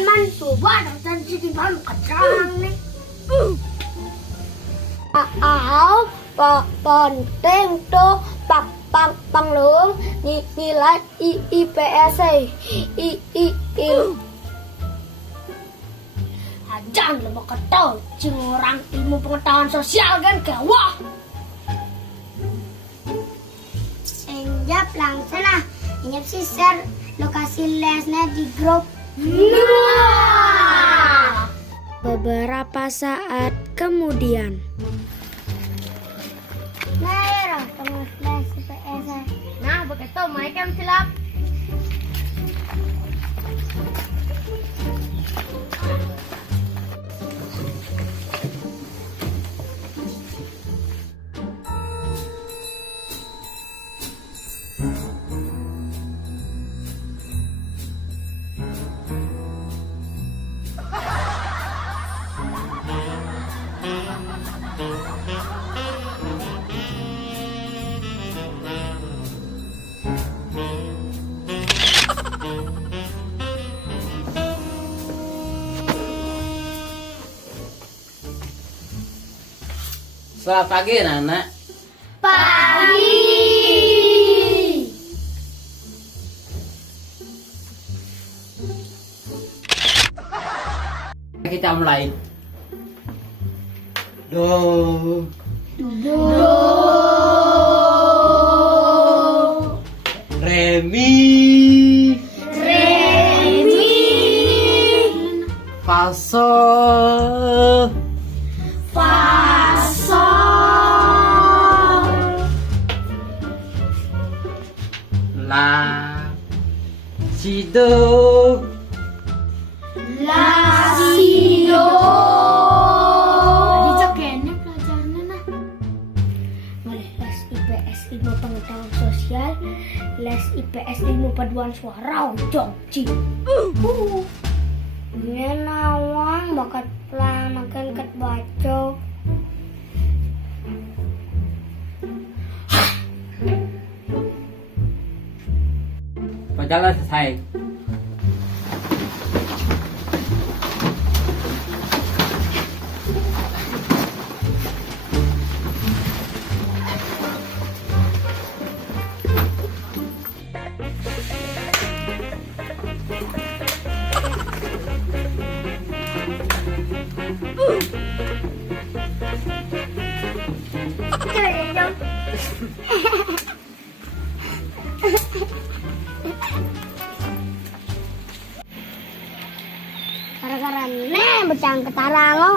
man coba dan jadi baru kacang nih. Penting tuh panglung nilai IPS jangan lebih ketol cing orang ilmu pengetahuan sosial kan gawah. Enjap langsung lah enjap sih share lokasi lesnya di grup. Beberapa saat kemudian. Nah, teman les IPS. Nah, begitu mereka silap. Selamat pagi anak-anak. Pagi. Kita mulai. Do. Remi. Fasol. La. Sido. Dicekene pelajarannya nah. Boleh les IPS ilmu pengetahuan sosial, les IPS ilmu paduan suara, jongci. Ini nawang bakat pelanakan ket baca. Pelajaran selesai. Gara-gara nih becang ketarang lo.